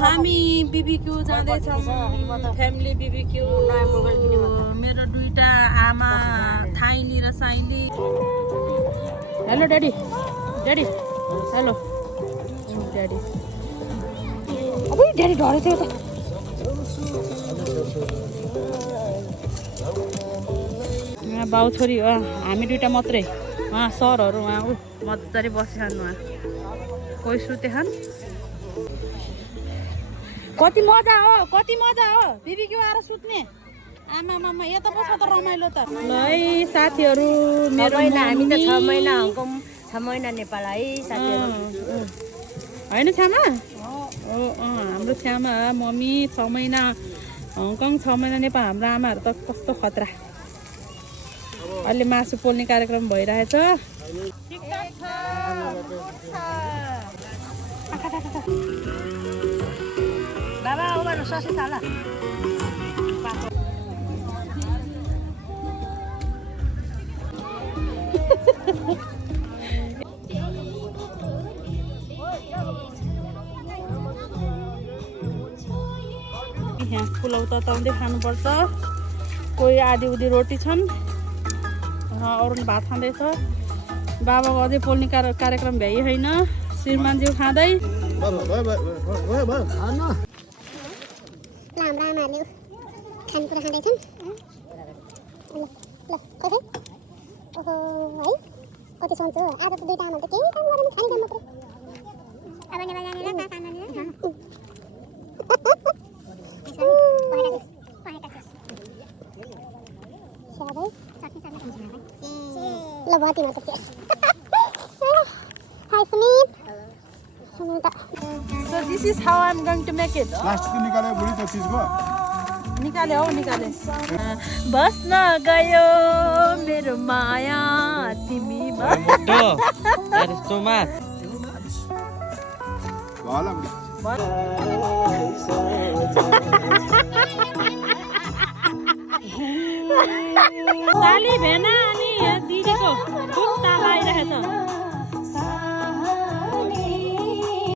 हामी बिबिक्यू जाँदैछौँ फ्यामिली बिबिक्यू मेरो दुईटा आमा थाइनी र साइनी hello daddy daddy hello daddy अबे ड्याडी डरे थियो त यहाँ बाउ छोरी हामी दुईटा मात्रै उहाँ सरहरू उहाँ मजाले बसिरहनु उहाँ कोही सुते खान् कति मजा हो बिबिक्यू आएर सुत्ने आमा मामा यता पो छ त रमाइलो त ल है साथीहरू मेरो हामी त 6 महिना हङकङ 6 महिना नेपाल है साथीहरू होइन छ्यामा हाम्रो छ्यामा मम्मी 6 महिना हङकङ 6 महिना नेपाल हाम्रो आमाहरू त कस्तो खतरा अहिले मासु पोल्ने कार्यक्रम भइरहेछ बाबा ओभर ससे थाला यहाँ पुलाउ तताउँदै खानुपर्छ कोही आधी उधी रोटी छन् अरू भात खाँदैछ बाबाको अझै पोल्ने कार्यक्रम भ्याइ होइन श्रीमानज्यू खाँदै हाम्रो आमाहरूले खानेकुरा खाँदैछन् ओहो है कति सोच्छु आज त दुईटा आमाले त केही काम गरेन खाने काम मात्रै अब नेपाल जानेर कहाँ काम गर्ने ल भति मात्र चेस hi Sumit So this is how I'm going to make it. Plastic निकाले बुढी त चिजको निकाले बस्न गयो मेरो माया तिमीमा होला साली भेना अनि दिदीको कुन ताल आइरहेछ